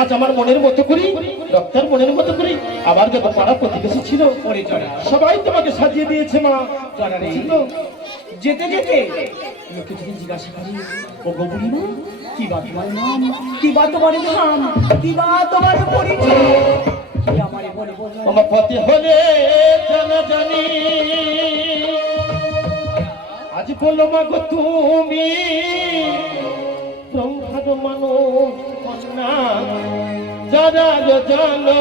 আজ আমার মনের মতো করি, রক্তের মনের মতো করি। আবার যত পাড়া প্রতিবেশী ছিল সবাই তোমাকে সাজিয়ে দিয়েছে মা। যেতে যেতে লোকে যদি জিজ্ঞাসা করি, ও গো বুড়িমা, কি বা তোমার নাম, কি বা তোমার নাম, কি বা তোমার পরিচয়, কি আমারে বলে বলো। আমার পথে হলে জানা জানি, আজ বলো মা গো তুমি ব্রহ্মার মানুষ কন্যা, যারা জানো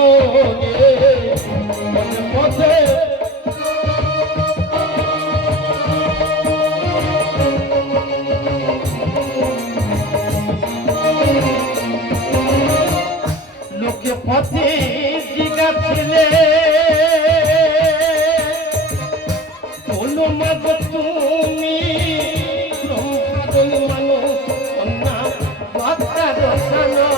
পথে লোকে পথে জিজ্ঞাসিলে বলো মা গো তুমি ব্রহ্মার মানুষ কন্যা, যারা জানো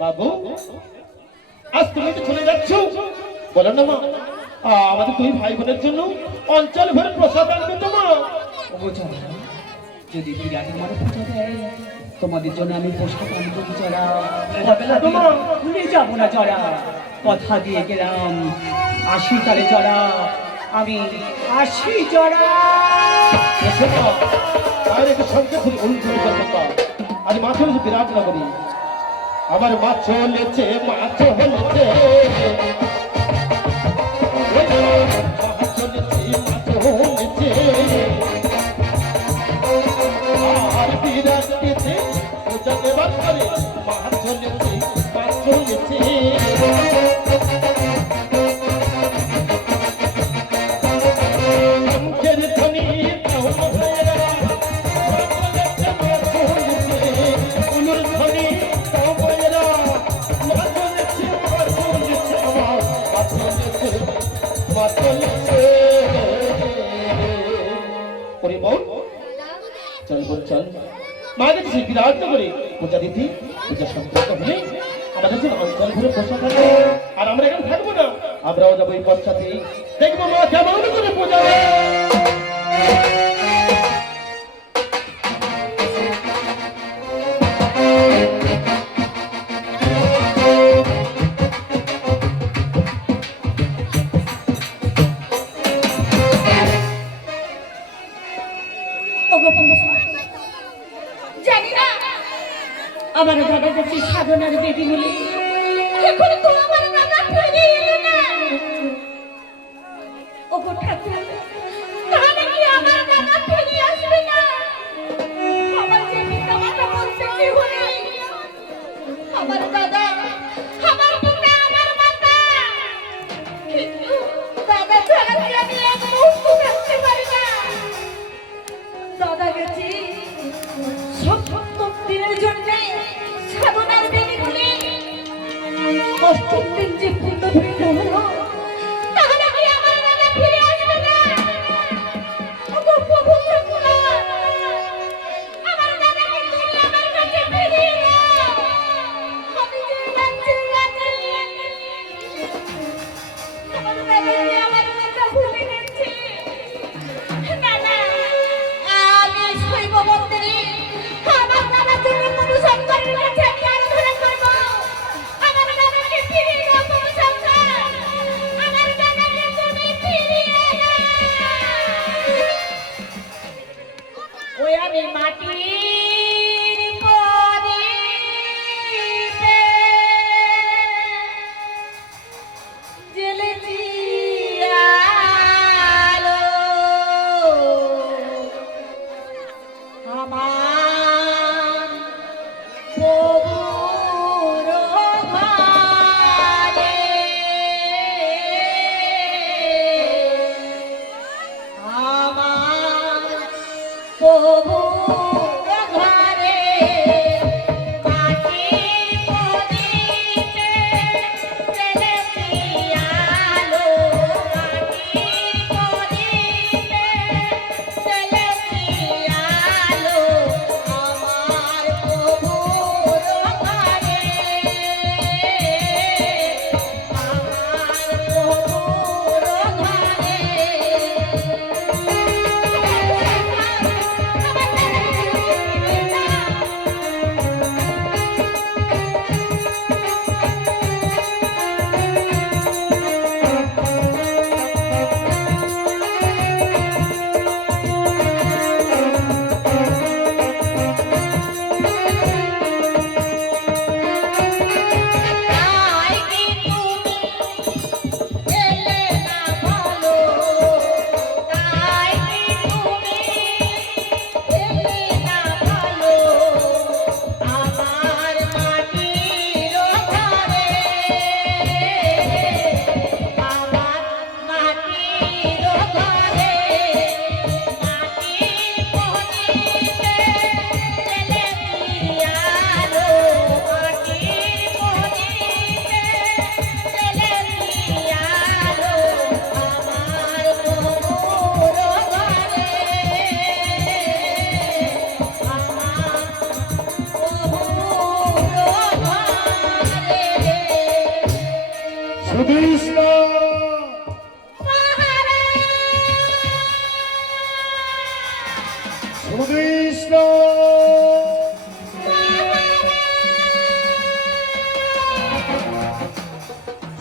বাবু, আজ তুমি তো চলে যাচ্ছ, বলো না মা আমাদের দুই ভাই বোনের জন্য অঞ্চল ভরে প্রসাদ আনবে তো মা। যদি বিরাটের মানে পূজা দেয়, তোমাদের জন্য আমি পোষা পান করি চড়া, ভুলে যাবো না চড়া। কথা দিয়ে গেলাম, আসি তালে চড়া, আমি আসি চড়া। আর একটু সঙ্গে খুব অনুভূতি করবো। আজ মা চলেছে বিরাট নগরী, আমার মা চলেছে, মা চলেছে, আর বিরাট পেতে পূজা দেবার পরে মা চলেছে, মা চলেছে। চল মা গেছে বিরাট করে পূজা দিতে, পূজা সম্পর্ক হলে আমাদের জন্য অঞ্চল ঘুরে বসে থাকবে। আর আমরা এখানে থাকবো না, আমরাও যাবো এই পশ্চাতে, দেখবো মা কেমন করে পূজা। আমার দাদা কাছে সাধনার বেদি বলে এখন তো আমার দাদা ফিরে এলো না। ওগো ঠাকুর, তাহলে কি আমার দাদা ফিরে আসবে না? আমার যে পিতা মাতা বলছে কি হলে আমার দাদা, আমার পিতা, আমার মাতা, কিন্তু দাদা ছাড়া কি আমি এক মুহূর্ত থাকতে পারি না। দাদা গেছি দিনের জন্য সাধনার বেদি বলে অষ্টম দিন যে পূর্ণ ভিন্ন হলো, তাহলে কি আমার দাদা ফিরে আসবে না? ওগো প্রভু ঠাকুর, আমার দাদাকে তুমি আমার কাছে ফিরিয়ে দাও। আমি যে যাচ্ছি আমার দাদাকে আমার কথা ভুলে গেছে। না না, আমি শৈব মন্দিরে আমার দাদার জন্য কোনো শঙ্করের কাছে আমি আরাধনা করব। আমার দাদাকে ফিরিয়ে দাও কোনো শঙ্কর, আমার দাদাকে তুমি ফিরিয়ে দাও। ওই আমি মাটির প্রদীপে জ্বেলেছি আলো, আমার প্রভুর ঘরে আমার প্রভু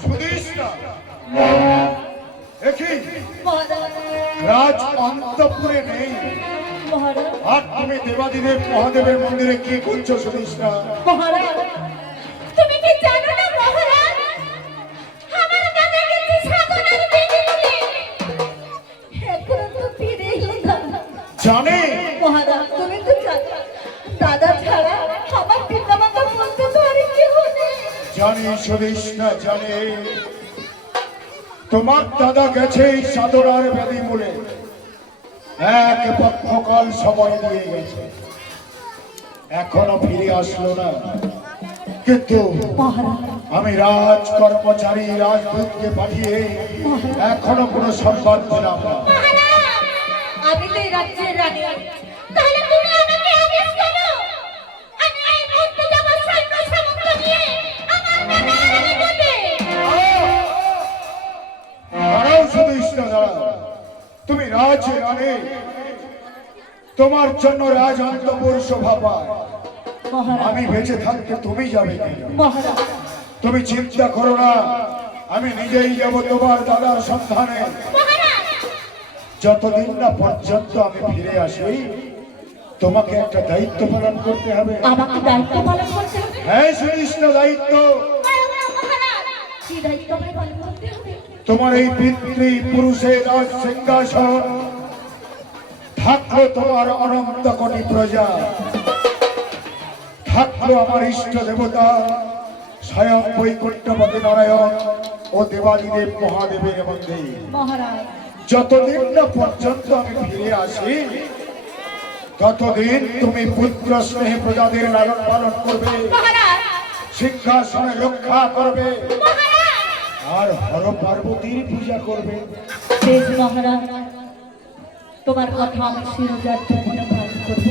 সুদেষ্ণা, একই মহারাজ রাজ অন্তঃপুরে নেই, মহারাজ আর তুমি দেবাদিদেব মহাদেবের মন্দিরে কি করছো সুদেষ্ণা? মহারাজ তুমি কি জানো না মহারাজ আমার দাদা গেছে সাধনার বেদিতে এখন তো ফিরে এলো না জানে মহারাজ তুমি তো জানো দাদা ছাড়া আমার পিতামাতা বলতে তো আর কেউ নেই জানি সুদেষ্ণা, জানে তোমার দাদা গেছে এই সাধনার বেদি মূলে, এক পক্ষকাল সময় দিয়ে গেছে, এখনো ফিরে আসলো না। কিন্তু মহারাজ আমি রাজ কর্মচারী রাজদূতকে পাঠিয়ে এখনো কোনো সংবাদ পেলাম না। মহারাজ আমি তো এই রাজ্যের রানী তাহলে তুমি আমাকে আদেশ করো আমি এই মুহূর্তে যাব সৈন্য সামন্ত নিয়ে আমার দাদার নিকটে দাঁড়াও সুদেষ্ণা, দাঁড়াও। তুমি রাজ রানী, তোমার জন্য রাজ অন্তপুর শোভা পায়। মহারাজ আমি বেঁচে থাকতে তুমি যাবে কি? মহারাজ তুমি চিন্তা করো না, আমি নিজেই যাব তোমার দাদার সন্ধানে। মহারাজ যতদিন না পর্যন্ত আমি ফিরে আসি, তোমাকে একটা দায়িত্ব পালন করতে হবে। আমাকে দায়িত্ব পালন করতে হবে হ্যাঁ সুদেষ্ণা, দায়িত্ব। মহারাজ কি দায়িত্ব আমাকে পালন করতে হবে তোমার এই পিতৃ পুরুষের রাজ সিংহাসন থাকলো তোমার অনন্ত কোটি প্রজা, থাকলো আমার ইষ্ট দেবতা স্বয়ং বৈকুণ্ঠপতি নারায়ণ ও দেবাদিদেব মহাদেবের মন্দির। মহারাজ যতদিন না পর্যন্ত আমি ফিরে আসি, ততদিন তুমি পুত্র স্নেহে প্রজাদের লালন পালন করবে, মহারাজ সিংহাসনে রক্ষা করবে, মহারাজ আর হর পার্বতীর পূজা করবে। বেশ মহারাজ তোমার কথা আমি শিরোজার্থ মনে পালন করব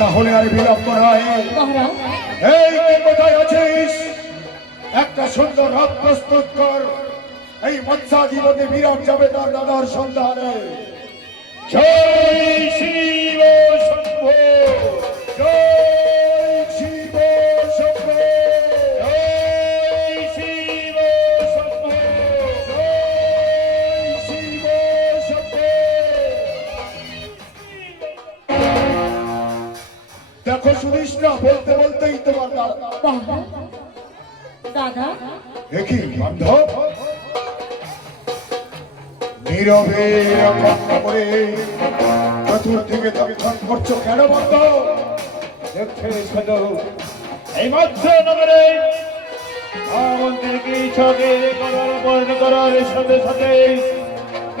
তাহলে আর বিলম্ব নয়, মহারাজ এই কে কোথায় আছিস? একটা সুন্দর রথ প্রস্তুত কর, এই মৎস্যা জীবনে বিরাট যাবে তার দাদার সন্ধানে। জয় শিব শম্ভো, জয় শিব শম্ভো, জয় শিব শম্ভো, জয় শিব শম্ভো। দেখো সুদেষ্ণা, বলতে বলতেই তোমার দাদা। মহারাজ দাদা একই বান্ধব নীরবে অপেক্ষা করে চতুর্দিকে দক্ষণ করছো কেন বান্ধব? দেখছে শুধু এই মৎস্য নগরে মন্দিরকে ছকে করার বর্ণ করার সাথে সাথে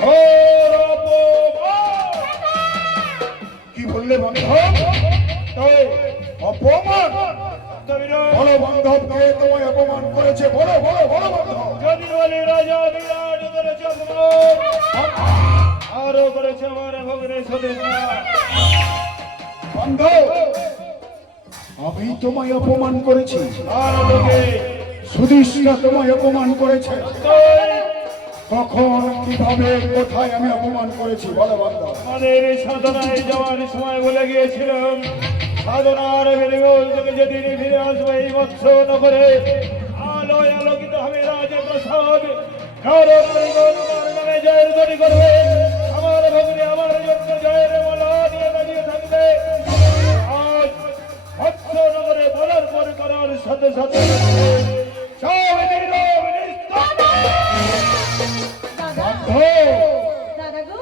ঘোর অপমান। কি বললে বান্ধব? তবে অপমান? তবিরা বড় বান্ধবকে তোমায় অপমান করেছে, বড় বড় বড় বান্ধব। যদি বলি রাজা বিরাট করেছে অপমান, আরো করেছে আমার ভগ্নে সুদেষ্ণা। বান্ধব, আমি তোমায় অপমান করেছি, আর লোকে সুদেষ্ণা তোমায় অপমান করেছে। তবে কখন, কিভাবে, কোথায় আমি অপমান করেছি বলো বান্ধব? আমাদের সাধনায় যাওয়ার সময় বলে গিয়েছিলাম, সাধনার বেরিগোল থেকে যেদিন ফিরে আসবে এই মৎস্য নগরে আলোয় আলোকিত হবে রাজপ্রসাদ। কারণ নামে জয়ের তৈরি করবে, আমার ভগ্নী আমার জন্য জয়ের মালা নিয়ে দাঁড়িয়ে থাকবে। আজ মৎস্য নগরে বলার পর করার সাথে সাথে সব নীরব নিস্তব্ধ। দাদা দাদা গো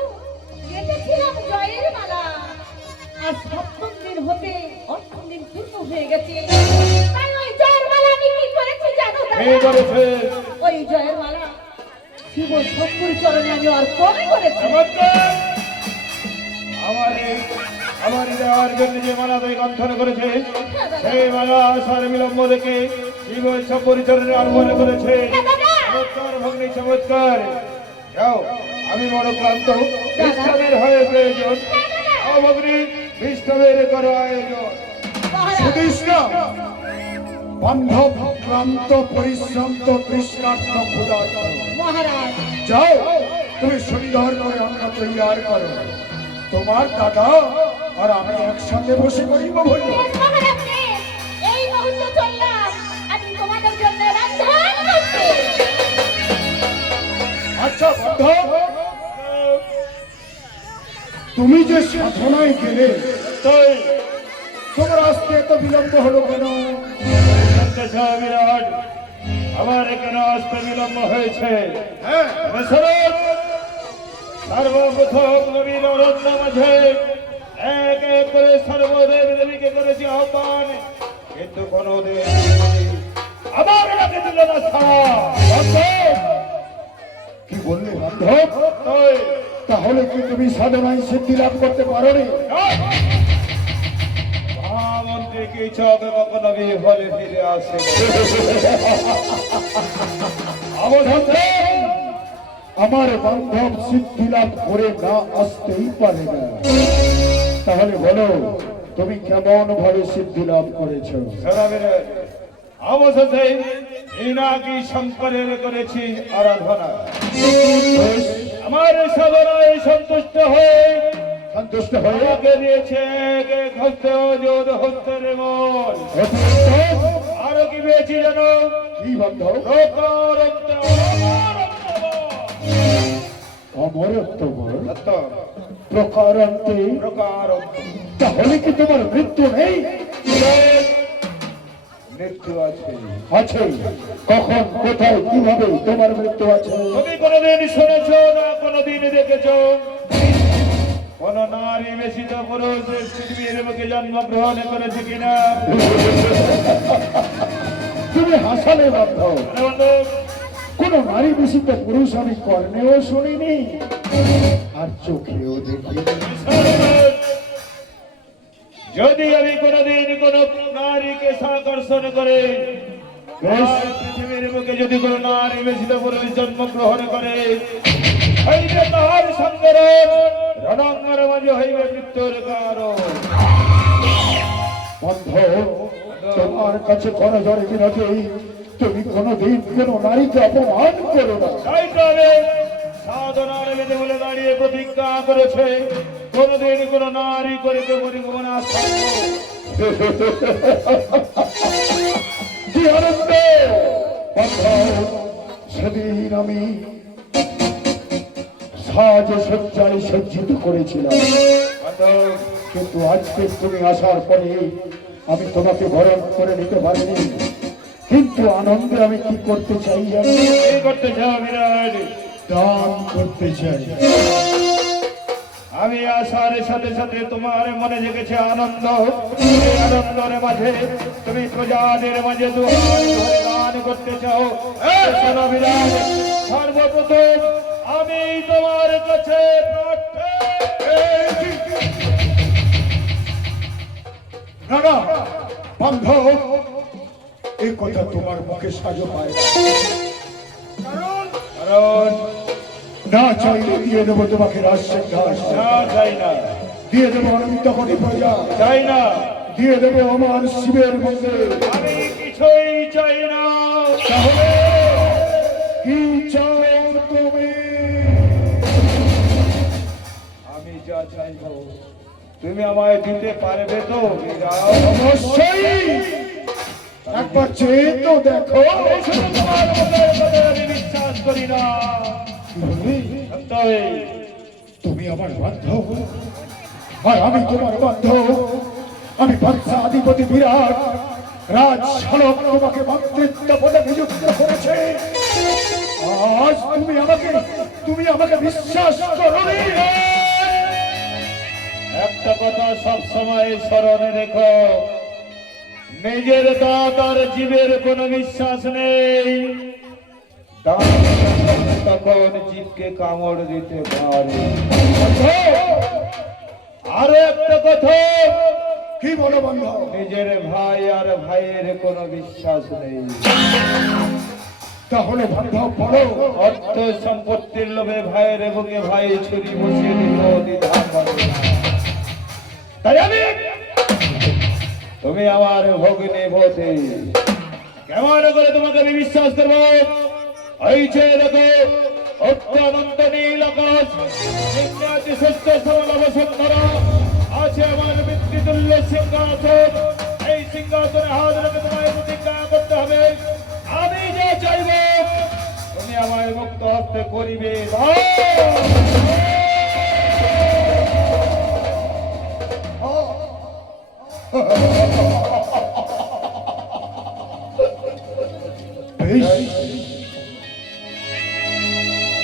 গেছিলাম জয়ের মালা আর সপ্তম দিন হতে অষ্টম দিন পূর্ণ হয়ে গেছে তাই ওই জয়ের মালা আমি কি করেছি জানো এই দাদা করেছে ওই জয়ের মালা শিব শম্ভুর চরণে আমি অর্পণ করেছি চমৎকার। আমার দেওয়ার জন্য যে মালা তুই গন্থন করেছে, সেই মালা আসার বিলম্ব দেখে শিব সব পরিচরণে অর্পণ করেছে। চমৎকার ভগ্নী, চমৎকার। যাও, আমি বড় ক্লান্ত, বিশ্রামের হয়ে প্রয়োজন। ভগ্নী, বিশ্রামের করো আয়োজন। মহারাজ সুদেষ্ণা, বান্ধব ক্লান্ত, পরিশ্রান্ত, তৃষ্ণার্ত, ক্ষুধার্ত। মহারাজ যাও, তুমি সুন্দর করে অন্ন তৈয়ার করো। তোমার দাদা আর আমি একসঙ্গে বসে করিব ভোজন। বেশ মহারাজ বেশ। এই মুহূর্তে চললাম আমি তোমাদের জন্য রান্ধান করতে। আচ্ছা বান্ধব, তুমি যে সাধনায় গেলে তাই তোমার আসতে এত বিলম্ব হলো কেন? শুনতে চাও বিরাট, আমার কেন আসতে বিলম্ব হয়েছে? হ্যাঁ, দশরথ সর্বপ্রথম নবীন অরণ্য মাঝে এক এক করে সর্বদেব দেবীকে করেছি আহ্বান, কিন্তু কোনদিন আমার ডাকে দিল না ছাড়া। কি বললে বান্ধব? তাই তাহলে কি তুমি সাধনায় সিদ্ধি লাভ করতে পারো নি? মহামন্ত্রী কি চোখ কখনো বিফলে ফিরে আসে না। আমার বান্ধব সিদ্ধি লাভ করে না আসতেই পারে না। তাহলে বলো তুমি কেমন ভাবে সিদ্ধি লাভ করেছ? অবশেষে ইনাকি শঙ্করের করেছি আরাধনা, আমার সাধনায় সন্তুষ্ট হয়ে সন্তুষ্ট হয়ে আমাকে দিয়েছে এক এক হস্ত যোধ হস্তের মন। আরো কি পেয়েছি জানো? কি বান্ধব? প্রকারত্ব, অমরত্ব বল সত্য, প্রকারান্তে। প্রকারত্ব। তাহলে কি তোমার মৃত্যু নেই? মৃত্যু আছে। আছে। কখন, কোথায়, কিভাবে তোমার মৃত্যু আছে? তুমি কোনদিন শুনেছ না কোনদিন দেখেছ কোন নারী বেশিত পুরুষ পৃথিবীর বুকে জন্মগ্রহণ করেছে কিনা? তুমি হাসালে বান্ধব। আরে বন্ধু, কোন নারী বেশিতে পুরুষ আমি কর্ণেও শুনিনি আর চোখেও দেখিনি। যদি আমি কোনদিন কোন নারীকে আকর্ষণ করে আর পৃথিবীর বুকে যদি কোন নারী বেশিত পুরুষ জন্মগ্রহণ করে, হইবে তাহার সঙ্গে রণাঙ্গনের মাঝে হইবে মৃত্যুর কারণ। বান্ধব, তোমার কাছে করজোড়ে বিনতি, তুমি কোনদিন কোন নারীকে অপমান করো না। তাই তো আমি সাধনার বেদে বলে দাঁড়িয়ে প্রতিজ্ঞা করেছে কোনদিন কোন নারী করিতে পরিগমনা থাকবো। কি আনন্দ বান্ধব! সেদিন আমি সাজ সজ্জায় সজ্জিত করেছিলাম, কিন্তু আজকে তুমি আসার পরে আমি তোমাকে বরণ করে নিতে পারিনি। কিন্তু আনন্দে আমি কি করতে চাই জানো? এই করতে চাও বিরাট? দান করতে চাই। আমি আসার সাথে সাথে তোমার মনে জেগেছে আনন্দ। এই আনন্দের মাঝে তুমি প্রজাদের মাঝে দুহাত ধরে গান করতে চাও। শোনো বিরাট, সর্বপ্রথম আমি তোমার কাছে না না বান্ধব, এই কথা তোমার মুখে সাজো পায় না। কারণ না চাইলে দিয়ে দেবো তোমাকে রাজসিংহাস, না চাই না, দিয়ে দেবো অনন্ত কোটি প্রজা, চাই না, দিয়ে দেবো আমার শিবের মন্দির। আমি কিছুই চাই না। তাহলে কি চাও তুমি? আমি যা চাইব তুমি আমায় দিতে পারবে তো বিরাট? অবশ্যই, একবার চেয়ে তো দেখো। তোমার মনের কথা আমি বিশ্বাস করি না। কি বললি? তাই তুমি আমার বান্ধব আর আমি তোমার বান্ধব। আমি বাদশা আধিপতি বিরাট রাজ শালক তোমাকে মন্ত্রিত্ব পদে নিযুক্ত করেছে। আজ তুমি আমাকে বিশ্বাস করোনি। একটা কথা সব সময় স্মরণে রেখো, নিজের দাঁত আর জীবের কোনো বিশ্বাস নেই। দাঁত তখন জীবকে কামড় দিতে পারে। আরো একটা কথা, কি বলো বান্ধব? নিজের ভাই আর ভাইয়ের কোনো বিশ্বাস নেই। তাহলে বান্ধব বলো, অর্থ সম্পত্তির লোভে ভাইয়ের বুকে ভাই ছুরি বসিয়ে দিল দ্বিধা করে না। তাই আমি তুমি আমার ভগ্নী ভোতে কেমন করে তোমাকে আমি বিশ্বাস করবো? এই যে দেখো অত্যন্ত নীল আকাশ, নিম্নাতি সত্য সরল বসুন্ধরা, আছে আমার পিতৃতুল্য সিংহাসন। এই সিংহাসনে হাত রেখে তোমায় প্রতিজ্ঞা করতে হবে, আমি যা চাইব তুমি আমায় মুক্ত হস্তে করিবে। বেশ,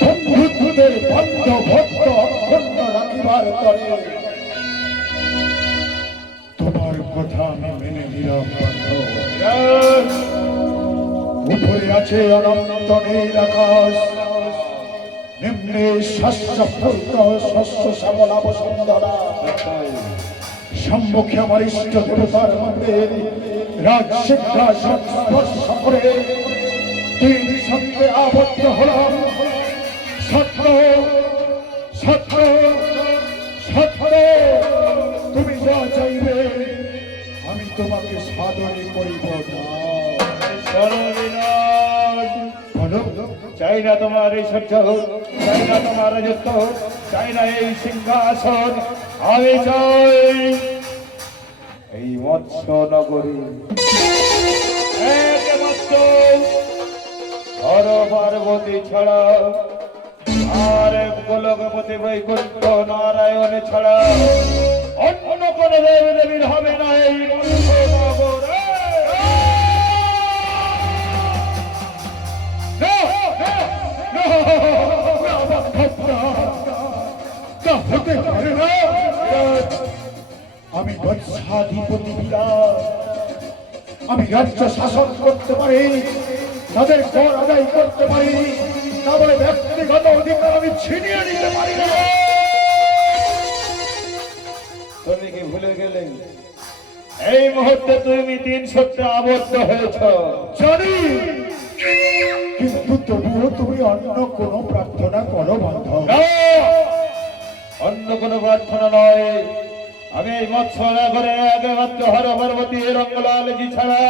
বন্ধুত্বের বন্ধ ভক্ত অক্ষুণ্ণ রাখিবার তরে তোমার কথা আমি মেনে নিলাম বন্ধ। উপরে আছে অনন্ত নীল আকাশ, নিম্নে শস্যপূর্ত শস্য শ্যামলা বসুন্ধরা, সম্মুখে আমার ইষ্ট দেবতার মন্দির, রাজ সিংহাসন স্পর্শ করে তিন সত্যে আবদ্ধ হলাম। সত্য সত্য সত্য, তুমি যা চাইবে আমি তোমাকে সাদরে করিব। চাই না তোমার এই সহ্য হোক, চাই না তোমার রাজত্ব হোক, চাই না এই সিংহাসন, আমি চাই এই মৎস্য নগরী একমাত্র হর পার্বতী ছাড়া আর গোলকপতি বৈকুণ্ঠ নারায়ণ ছাড়া অন্য কোন দেব দেবীর হবে না এই মৎস্য নগর। হতে পারে না। আমি বৎসাধিপতি বিরাট, আমি রাজ্য শাসন করতে পারি, তাদের কর আদায় করতে পারি, তাদের ব্যক্তিগত অধিকার আমি ছিনিয়ে নিতে পারি না। তুমি কি ভুলে গেলে এই মুহূর্তে তুমি তিন সত্যে আবদ্ধ হয়েছ? জানি, কিন্তু তবুও তুমি অন্য কোনো প্রার্থনা করো বান্ধব। না, অন্য কোনো প্রার্থনা নয়। আমি এই মৎস্য নগরে একমাত্র হর পার্বতী রঙ্গলালজি ছাড়া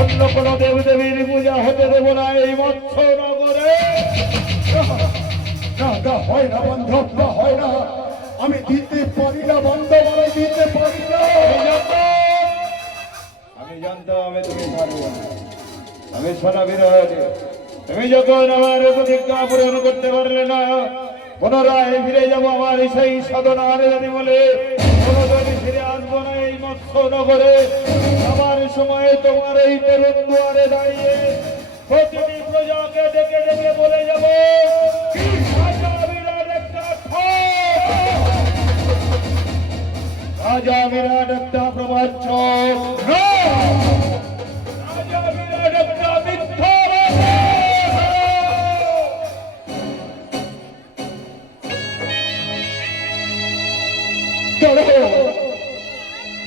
অন্য কোনো দেব দেবীর পূজা হতে দেব না এই মৎস্য নগরে। না, না হয় না বান্ধব, না হয় না, আমি দিতে পারি না বান্ধব, আমি দিতে পারি না। আমি জানতাম আমি তুমি পারবে না। আমি সোনা বিরাট, তুমি যখন আমার প্রতিজ্ঞা পূরণ করতে পারলে না, পুনরায় ফিরে যাবো আমার সেই সাধনার জানি বলে কোনোদিন ফিরে আসবো না এই মৎস্য নগরে। আমার সময়ে তোমার এই তরুণ দুয়ারে দাঁড়িয়ে প্রতিটি প্রজাকে ডেকে ডেকে বলে যাবো রাজা বিরাট একটা রাজা বিরাট একটা প্রবাচক, রাজা বিরাট একটা মিথ্যা দাঁড়াও,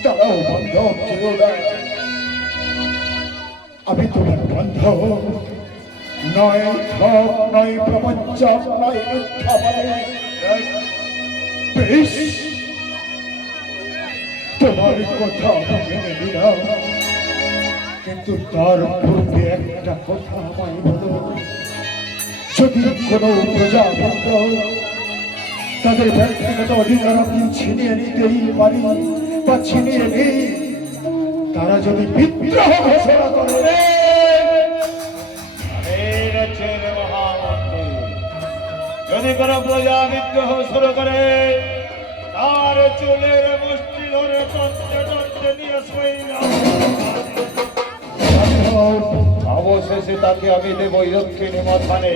দাঁড়াও বান্ধব, যেও না। আমি তোমার বান্ধব নয়, ঠক নয়, প্রপঞ্চক নয়, মিথ্যা বলে। বেশ, তোমার কথা আমি মেনে নিলাম, কিন্তু তার পূর্বে একটা কথা আমায় বলো। যদি কোনো প্রজাবৃন্দ তাদের ব্যক্তিগত অধিকার আমি ছিনিয়ে নিতেই পারি বা ছিনিয়ে নিই, তারা যদি বিদ্রোহ ঘোষণা করে, যদি কোনো প্রজা বিদ্রোহ শুরু করে তার চুলের মুষ্টি ধরে টনতে টনতে নিয়ে অবশেষে তাকে আমি দেব দক্ষিণী মথানে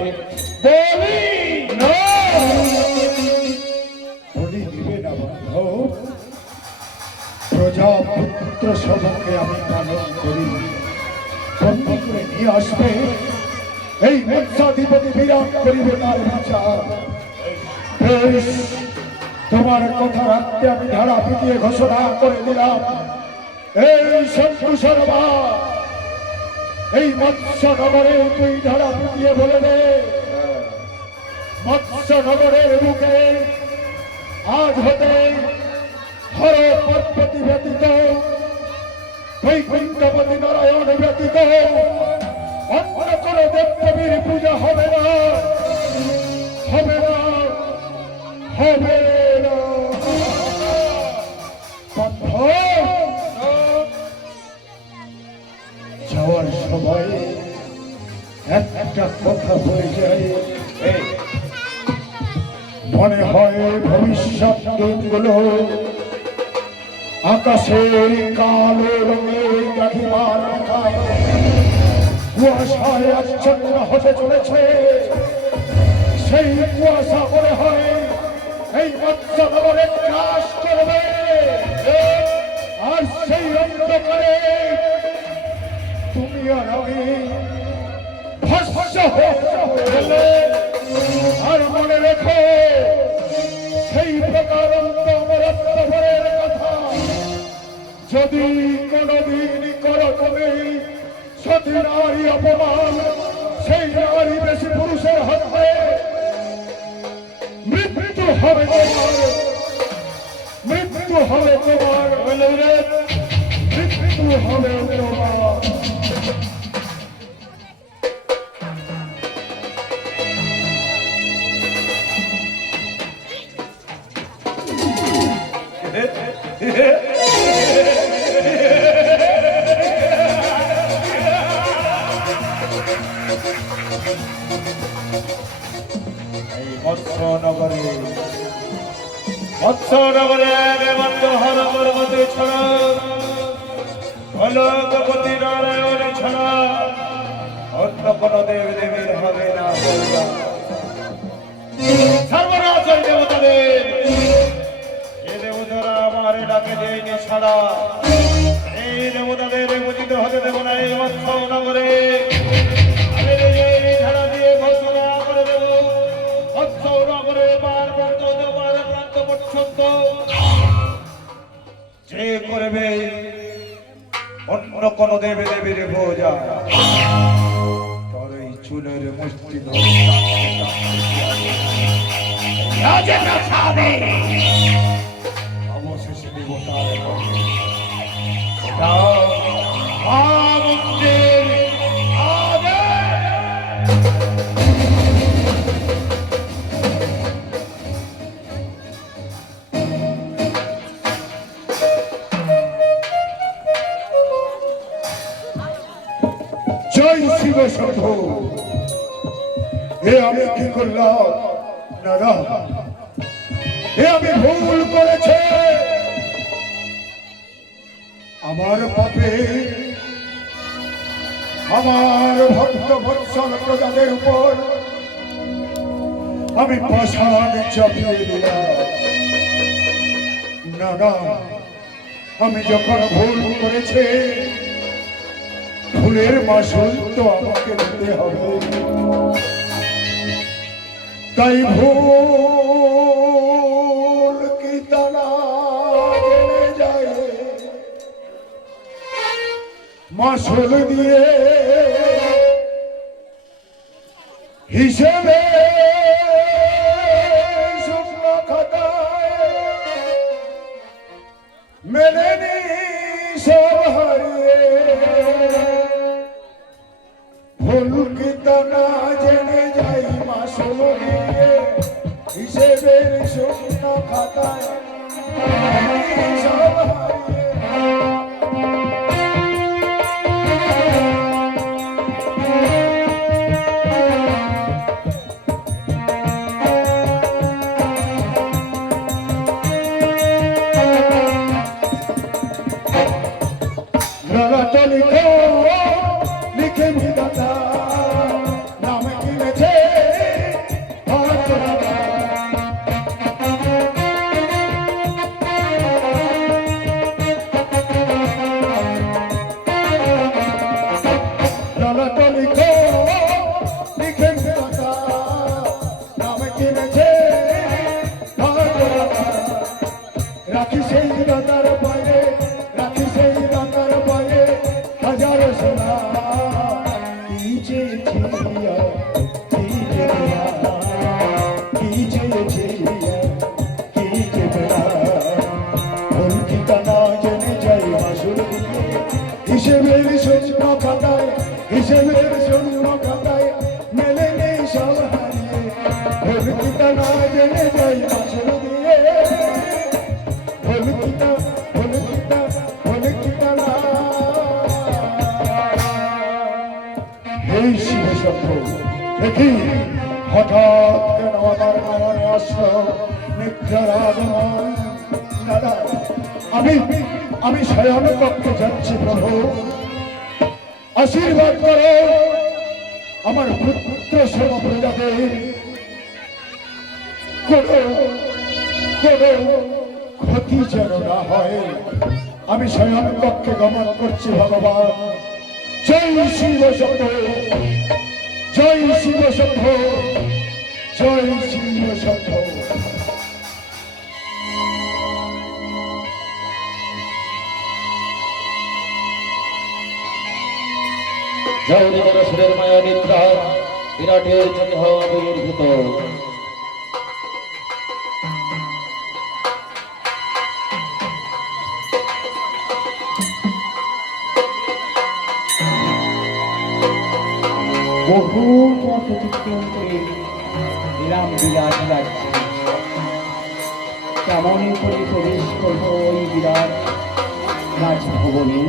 বলি। বলি দিবে না বান্ধব, প্রজাপুত্র সবকে আমি পালন করি, বন্দী করে নিয়ে আসবে, এই মৎস্যাধিপতি বিরাট করিবে তার বিচার। বেশ, তোমার কথা রাখতে আমি ধারা পিটিয়ে ঘোষণা করে দিলাম, এই শঙ্কুশর্মা, এই মৎস্য নগরে তুই ধারা পিটিয়ে বলে দে, মৎস্য নগরের বুকে আজ হতে হর পার্বতী ব্যতীত, বৈকুণ্ঠপতি নারায়ণ ব্যতীত অন্য কোন দেবদেবীর পূজা হবে না, হবে না, হবে না। সময়ে একটা কথা হয়ে যায়, এই, মনে হয় ভবিষ্যৎ দিনগুলো আকাশের কালো রঙে কাঠিমার কুয়াশায় আচ্ছন্ন হতে চলেছে। সেই কুয়াশা মনে হয় এই মৎস্যনগরে গ্রাস করবে, আর সেই অন্ধকারে তুমি আর আমি ভস্ম হয়ে গেলে। আর মনে রেখো সেই প্রকারান্ত অমরত্বভরের কথা যদি কোনদিন করো তুমি, সতী নারী অপমান, সেই নারী বেশি পুরুষের হাতে মৃত্যু হবে তোমার, মৃত্যু হবে তোমার, মৃত্যু হবে তোমার। এই মৎস্যনগরে দেবন্ত হরবর মতে ছড়া অলকপতি নারায়ণ ছড়া অন্য কোন দেব দেবীর হবে না। সর্বনাশ ওই দেবতাদের, এ দেবতারা আমার ডাকে দেয়নি ছাড়া, এই দেবতাদের পূজিত হতে দেব না এই মৎস্যনগরে। আমি এই ধারা দিয়ে ঘোষণা করে দেব, মৎস্যনগরে পার প্রান্ত পর্যন্ত যে করবে অন্য কোন দেবী দেবীর পূজা, তোর এই চুলের মুষ্টি অবশেষে দেব তার মন্দির জয় শিব শম্ভু। এ আমি কি করলাম? না না, এ আমি ভুল করেছে। আমার পাপে আমার ভক্ত বৎসল প্রজাদের উপর আমি পাষাণ চাপিয়ে দিলাম। না না, আমি যখন ভুল করেছে ফুলের মাসুল তো আমাকে দিতে হবে। তাই ভুল কি তারা জেনে যায়, মাসুল দিয়ে হিসেবে শুক্ল খাতায় মেলেনি সব হারিয়ে। ভুল কি তারা জেনে যাই, মাসুল দিয়ে হিসেবের শূন্য খাতায় সব হারিয়ে। তো লিখো, লিখে বিধাতা নাম কিনেছে ভরত রাজা। লালা তো লিখো, লিখে বিধাতা নাম কিনেছে ভরত রাজা। রাখি সেই দাতার পায়ে, রাখি সেই দাতার পায়ে হাজারো সোনা। কি চেয়েছিয়া, কি চেয়েছিয়া, কি চেয়েছিয়া, কি চেয়েছিয়া। ভুল ঠিকানা জেনে যাই মাসুল দিয়ে হিসেবের শূন্য খাতায়, হিসেবের শূন্য খাতায় মেলে নেই সব হারিয়ে। ভুল ঠিকানা জেনে যাই মাসুল দিয়ে, ভুল ঠিকানা, ভুল ঠিকানা, ভুল ঠিকানা। এই শিব শব্দ দেখি হঠাৎ কেন আমার নয়নে আসলো নিদ্রার আগমন। দাদা, আমি শয়ন কক্ষে যাচ্ছি প্রভু, আশীর্বাদ করো আমার পুত্র সম প্রজাদের কোনো ক্ষতি যেন না হয়। আমি শয়ন কক্ষে গমন করছি ভগবান। জয় শিব শম্ভো, জয় শিব শম্ভো, জয় শিব শম্ভো। জৌরিদের সুরের মায়া নিদ্রা বিরাটের চোখে হওয়া বহির্ভূত। বহু পথ অতিক্রম করে এলাম বিরাট রাজ্যে। কেমন করে প্রবেশ করবো ওই বিরাট রাজভবনে?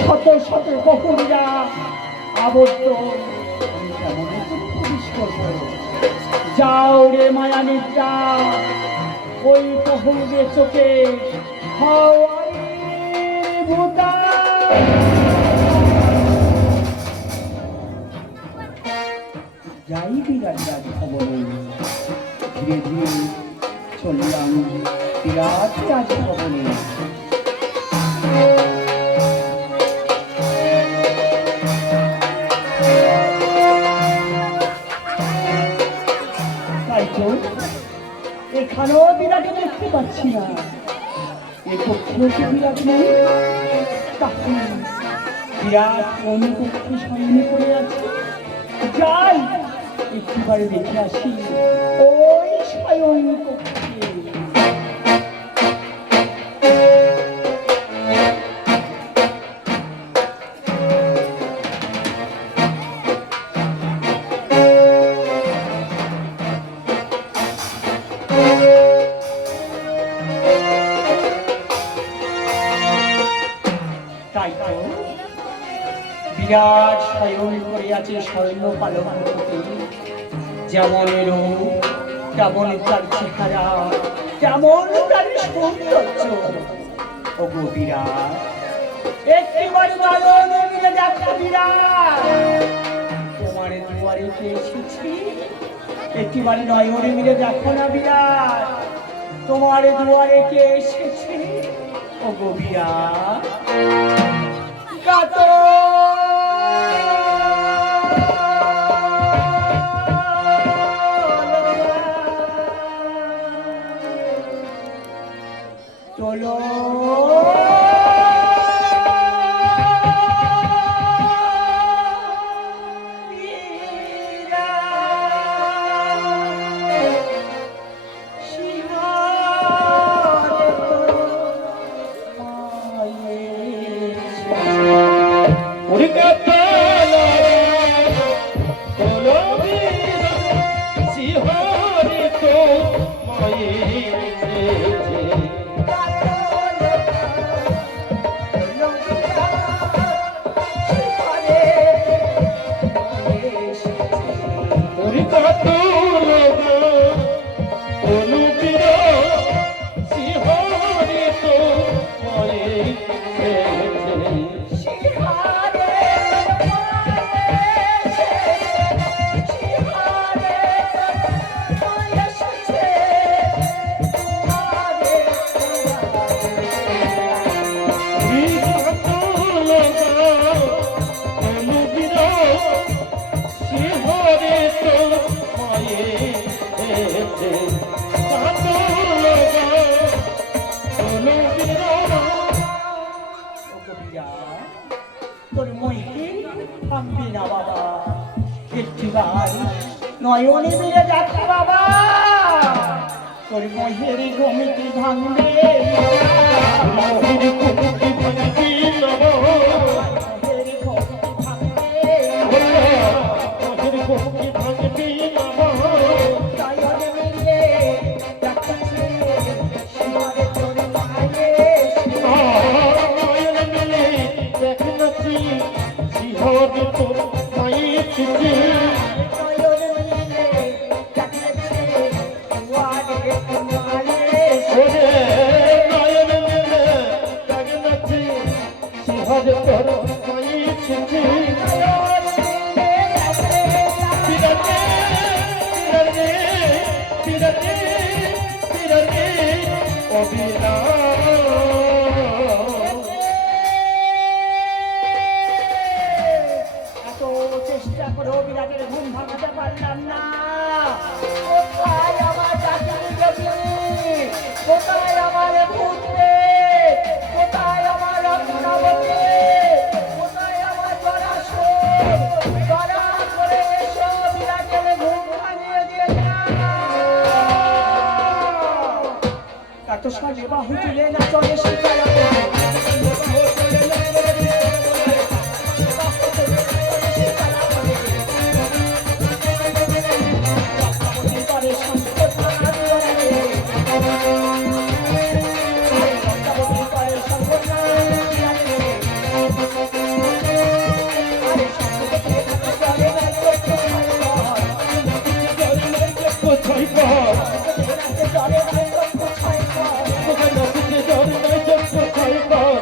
শত শত প্রহরীরা আবদ্ধ, আমি কেমন করে প্রবেশ করবো? যাও রে মায়া নিদ্রা, ওই প্রহরীদের চোখে হাওয়াই ভূতা। যাই বিরাট রাজভবনে, ধীরে ধীরে চললাম বিরাট রাজভবনে। তাই তো এখানেও বিরাটে দেখতে পাচ্ছি না, এ কক্ষেও তো বিরাট নেই। তাহলে বিরাট কোন কক্ষে সামনে পড়ে আছে? যাই একটিবারে দেখে আসি ওই স্বয়ং কক্ষে। তাই তো বিরাট স্বয়ং করে আছে স্বর্ণ পালঙ্কতে। যেমন রূপ তেমন তার চেহারা, তেমন তার সৌন্দর্য। ওগো বিরাট, একটিবার নয়ন মিলে দেখো বিরাট, তোমার দুয়ারে কে এসেছি? একটিবার নয়ন মিলে দেখো না বিরাট, তোমার দুয়ারে কে এসেছে? ওগো বিরাট, গাতো চলো তোর মহিকে ভাঙবি না বাবা, একটিবার নয়নে মিলে যাচ্ছে বাবা, তোর মহের ঘুমিতে ভাঙবে তোর মায়ের আজ তোর মায়ের চিঠি বিরাটে বিরাটে বিরাটে বিরাটে অবিরাম এত চেষ্টা করে বিরাটের ঘুম ভাঙাতে পারলাম না। কোথায় আমার চাকরি গেছিলি? কোথায় আমার ভূতে? কোথায় আমার রত্নাবতী? কোথায় আমার জরাসুর? দয়া করে এসো, বিরাটের ঘুম ভাঙিয়ে দিয়ে যাও। এত সাজে বাহু তুলে না চলে শিকারা কোথায় পার কোথায় নদীতে জল নাই চোখ কোথায় পার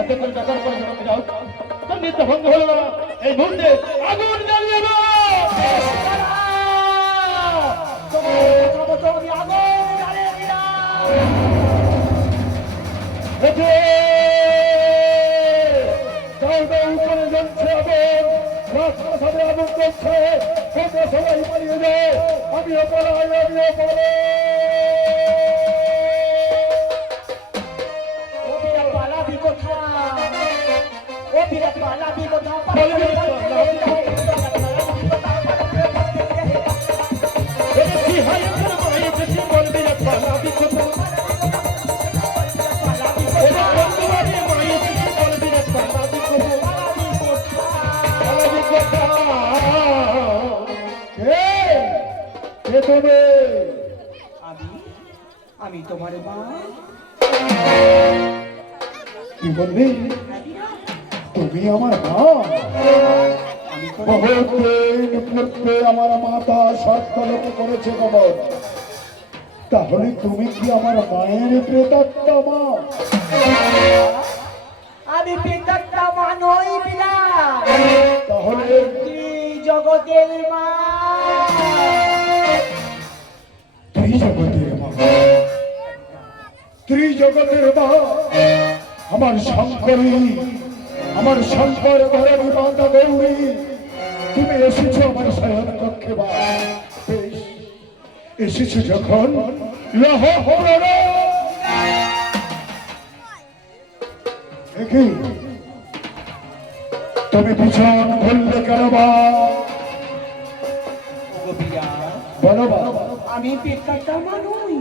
এত করে টাকার পরে যখন যাও তোর নিত্য ভঙ্গ হলো না এই মুহূর্তে আগুন জ্বালিয়ে দাও উপরে যাচ্ছে আগুন রাজপ্রাসাদে আগুন করছে তোমরা সবাই পালিয়ে যাও আমিও পালাই আমিও পালাই কি হয় এখন মায়ের কাছে বলবি রে পালাবি কোথায় বন্ধুবারে মায়ের কাছে বলবি রে পালাবি কোথায় পালাবি কোথায় আমি তোমার মা। কি বলবি তুমি আমার মা আমি বহুত দিন পূর্বে আমার মাতা সৎকলক করেছে খবর তাহলে তুমি কি আমার মায়ের প্রেতাত্মা মা আমি পিতাটা মা নই বিনা তাহলে জগতের মা। ত্রিজগতের মা ত্রিজগতের মা আমার শঙ্করী আমার শঙ্কর ঘরের মাতা গৌরী তুমি এসেছো আমার শয়ন কক্ষে বা বেশ এসেছো যখন লহ দেখি তুমি পিছন বললে কেন বা বলো বা আমি পিতাটা মা নই,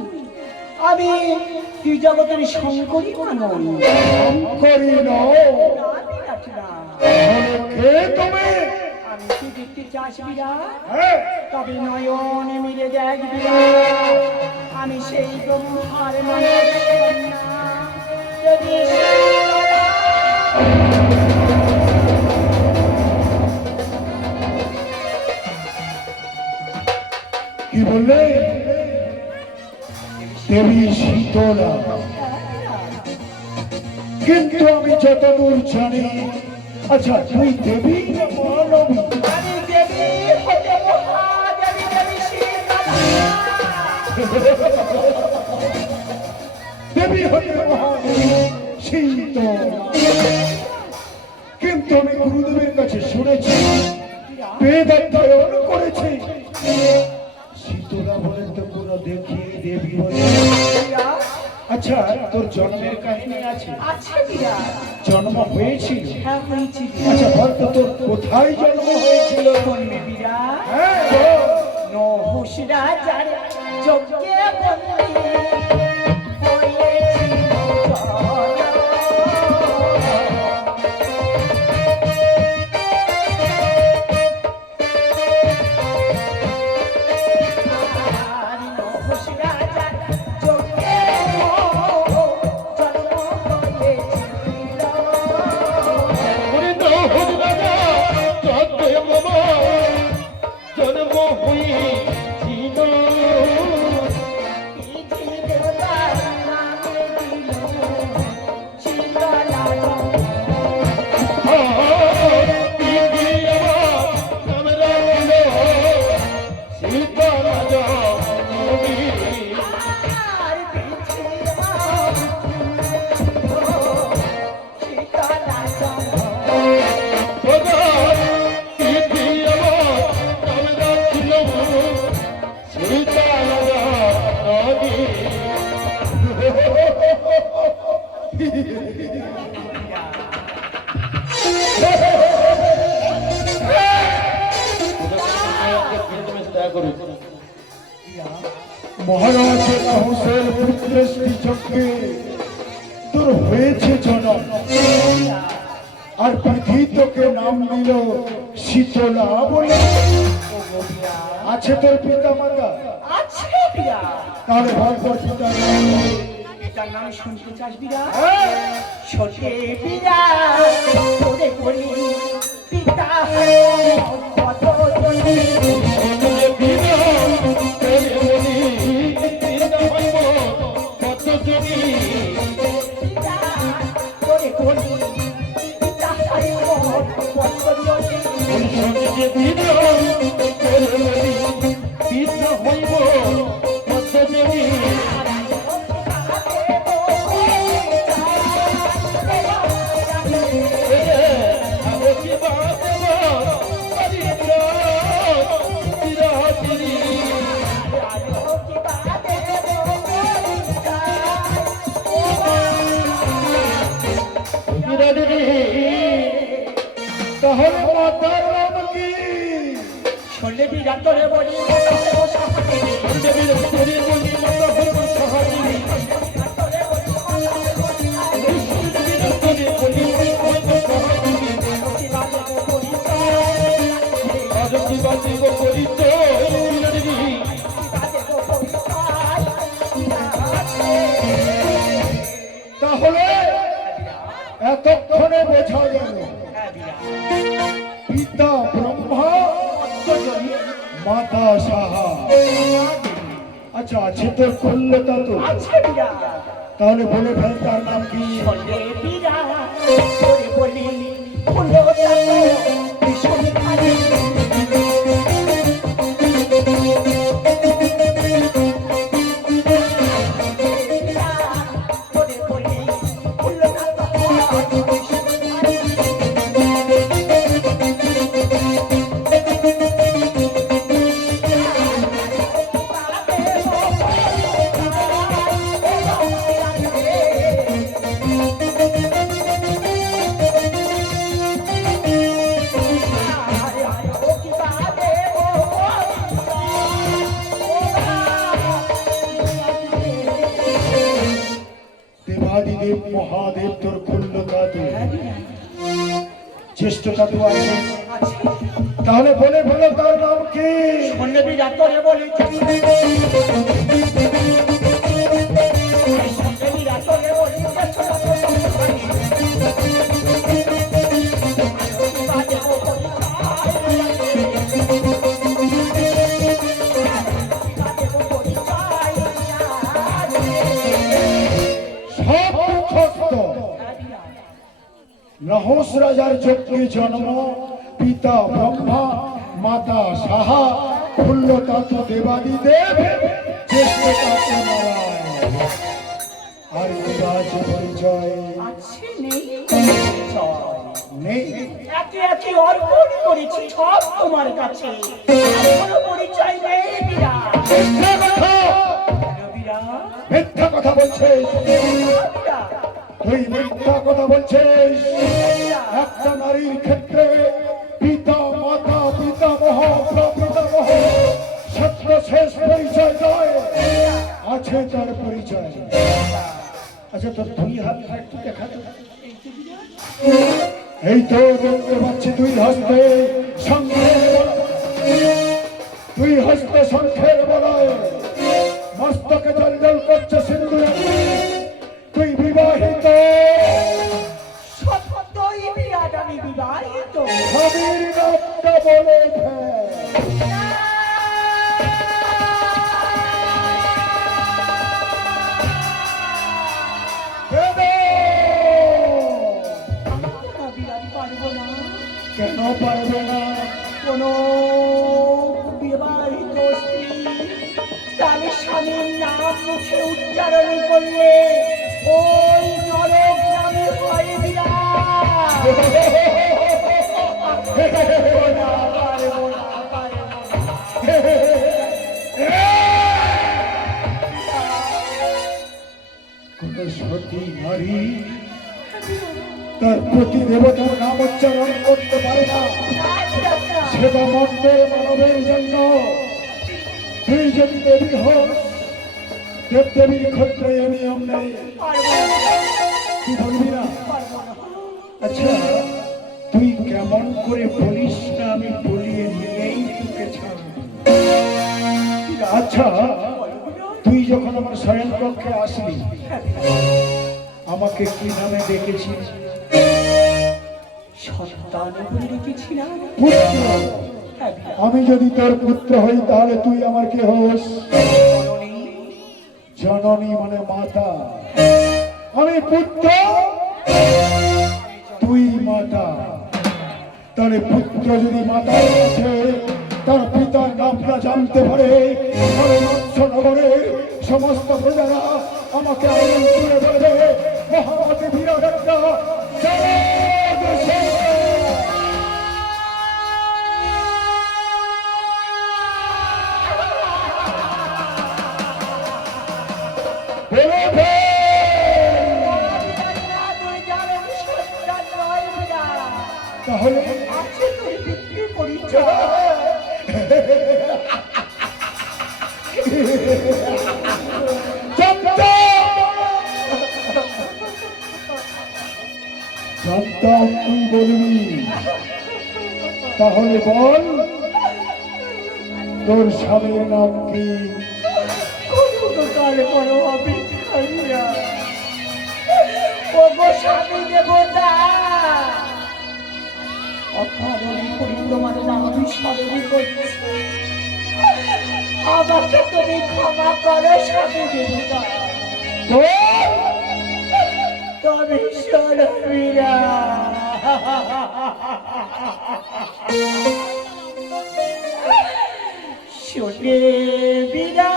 আমি ত্রিজগতের শঙ্করী মা নই। শঙ্করী নও তাহলে কে তুমি আমি কি দেখতে চাস বিরাট? হ্যাঁ তবে নয়ন মিলে দেখ বিরাট, আমি সেই ব্রহ্মার মানুষ কন্যা। যদি কি বললে দেবী শীতলা কিন্তু আমি যতদূর জানি আচ্ছা তুই দেবী না মহানবী আমি দেবী হতে মহাদেবী দেবী শীতলা। দেবী হতে মহাদেবী শীতলা কিন্তু আমি গুরুদেবের কাছে শুনেছি বেদ অধ্যয়ন করেছি শীতলা বলে তো কোনো দেখি দেবী হতে বিরাট, আচ্ছা আচ্ছা তোর জন্মের কাহিনী আছে? আছে বিরাট। জন্ম হয়েছিল? হ্যাঁ হয়েছিল। আচ্ছা বলতো তোর কোথায় জন্ম হয়েছিল? শুনবি বিরাট? হ্যাঁ বল। নহুষ রাজার যজ্ঞে বন্দী হয়েছিল জনম। আর নহুষ রাজার যজ্ঞে জন্ম হয়েছিল। ওরে নহুষ রাজা যজ্ঞে বাবা জন্ম হয়েছিল। মহারাজ নহুষের পুত্রেষ্টি যজ্ঞে তোর হয়েছে জনম, আর বিধি তোকে নাম দিল শীতলা বলে। আছে তোর পিতা মাতা? আছে বিরাট। তাহলে ভয় কর পিতার নাম বল। এটার নাম শুনতে চাস বিরাট? হ্যাঁ? ছোটে বিরাট তোরে বলি পিতা কত জনি। তোরে বলি পিতা কত জনি। তাহলে মাতার নাম কি? শুনলে বিরাট তোরে বলি তাহলে এতক্ষণে বোঝা গেল পিতা ব্রহ্মা মাতা সাহা। আচ্ছা আছে তোর কুল্লতা তো? আছে বিরাট। তাহলে বলে ফেল তার নাম কি? শুনলে বিরাট তোরে বলি ফুলো ভীষণ খালি। দেবাদিদেব মহাদেব তোর কুল্লতা তো, চেষ্টাটা তো আছে। তাহলে বলে ফেলো তার নাম কি? শুনলে বিরাট তোরে বলি সব মুখস্থ। নহুষ রাজার যজ্ঞে জন্ম, পিতা ব্রহ্মা মাতা সাহা, কুল্লতাত দেবাদিদেব, জ্যেষ্ঠতাত নারায়ণ। আর বিরাজ পরিচয় আছে নেই? নেই। একে একে অর্পণ করেছি সব তোমার কাছে, আর কোনো পরিচয় নেই বিরাট। মিথ্যা কথা। বিরাট মিথ্যা কথা বলছিস, তুই মিথ্যা কথা বলছিস। একটা নারীর ক্ষেত্রে পিতা মাতা পিতামহ প্রপিতামহ সত্য শেষ পরিচয় নয়, আছে তার পরিচয়। আচ্ছা তোর দুই হাত একটু দেখা তো। এই তো দেখতে পাচ্ছি দুই হস্তে শঙ্খের বলয়, দুই হস্তে শঙ্খের বলয়, মস্তকে জল জল করছে সিন্দুরে। তুই বিবাহিত, সত্যই বিরাট আমি বিবাহিত। স্বামীর নামটা বলে ফেল। কেন পারবে না? কোন বিবাহিত স্ত্রী তার স্বামীর নাম মুখে উচ্চারণ করলে ওই নরক নামে হয় বিরাট। পারবো না, পারবো না, পারবো না। কোন সতী নারী তার প্রতি দেবতার নাম উচ্চারণ করতে পারে না। সেবা মন্দের মানবের জন্য তুই যদি দেবী হোস, দেবদেবীর ক্ষেত্রে এ নিয়ম নেই। তুই বলবি না? আচ্ছা তুই কেমন করে বলিস না আমি বলিয়ে নিয়েই তোকে ছাড়ব। আচ্ছা তুই যখন আমার শয়ন কক্ষে আসলি আমাকে কি নামে ডেকেছিস? সন্তান বলে রেখেছিলাম। পুত্র। আমি যদি তোর পুত্র হই তাহলে তুই আমার কে হোস? জননী মানে মাতা। আমি পুত্র, তুই মাতা। তাহলে পুত্র যদি মাতার কাছে তার পিতার নামটা জানতে পারে, নগরে সমস্ত প্রজারা আমাকে আনন্দ করে বলবে মহামতি বিরাট একটা তাহলে আছে তুই বিক্রি পরিচয়। সন্তান তুই বলবি, তাহলে বল তোর স্বামীর নাম কি? কালে বড় হবে খাইয়া ও গো স্বামী দেবতা, অকারণে করি তোমার নাম আমি স্মরণ করছি। আমাকে তুমি ক্ষমা করো স্বামী দেবতা। তবে শরীরা শুনে বিরা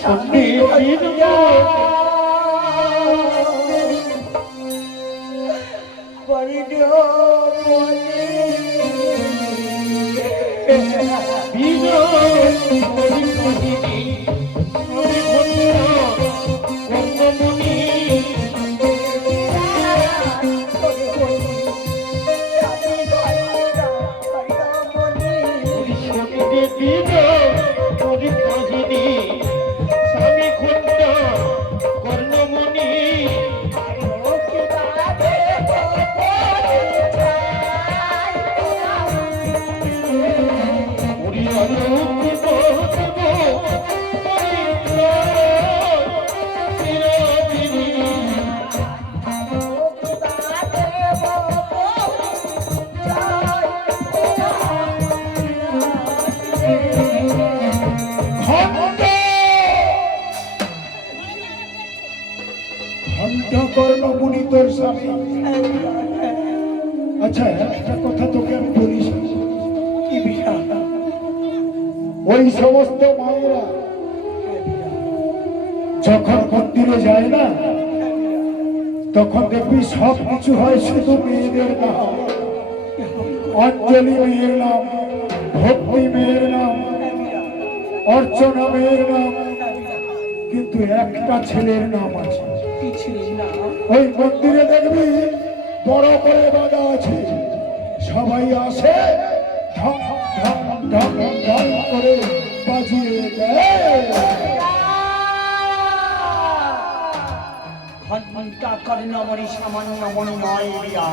সামনে কর্ণমুনি তোর স্বামী। আচ্ছা একটা কথা তোকে আমি বলি, কি বিষয়? ওই সমস্ত মায়েরা যখন মন্দিরে যায় না তখন দেখবি সব কিছু হয় শুধু মেয়েদের নাম, অঞ্জলি মেয়ের নাম, ভক্তি মেয়ের নাম, অর্চনা মেয়ের নাম, কিন্তু একটা ছেলের নাম আছে। কিছুই না। ওই মন্দিরে দেখবি বড় করে বাধা আছে, সবাই আসে ঢং ঢং ঢং ঢং করে বাজিয়ে দেয়। ঘন্টা কর্ণমণি সামান্য মণি নয় রিয়া,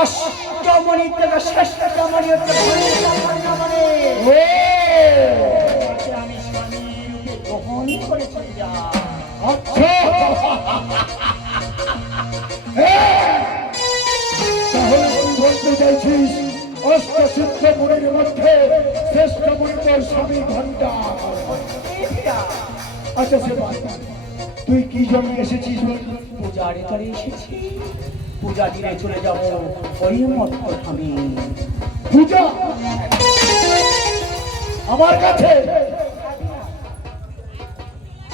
অষ্টমণি থেকে ষষ্ঠমণি হচ্ছে ঘন্টা কর্ণমণি। আমি স্বামীর রূপে গ্রহণ করেছি রিয়া। আচ্ছা, তাহলে তুই বলতে চাইছিস অষ্টসিদ্ধ মুনির মধ্যে শ্রেষ্ঠ মুনি তোর স্বামী ঘন্টা? আচ্ছা সে বাদ, তুই কি জন্য এসেছিস বল? পূজারে চলে এসেছি, পূজা দিনে চলে যাবো ওই মত্ত ধামে। পূজা আমার কাছে?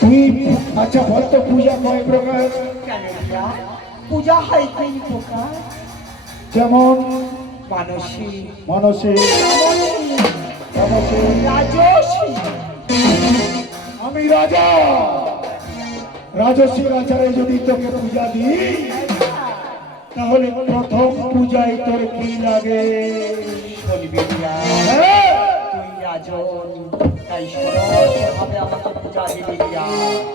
তুই আচ্ছা বলতো পূজা কয় প্রকার? কেন রিয়া? পূজা হয় তিন প্রকার, যেমন মানসী, মানসী, তামসী, রাজসী। আমি রাজা, রাজস্বীর আচারে যদি তোকে পূজা দিই তাহলে প্রথম পূজায় তোর কি লাগে? শুনবি রিয়া, হ্যাঁ? তুই রাজন, তাই সরস ভাবে আমাকে পূজা দিবি রিয়া।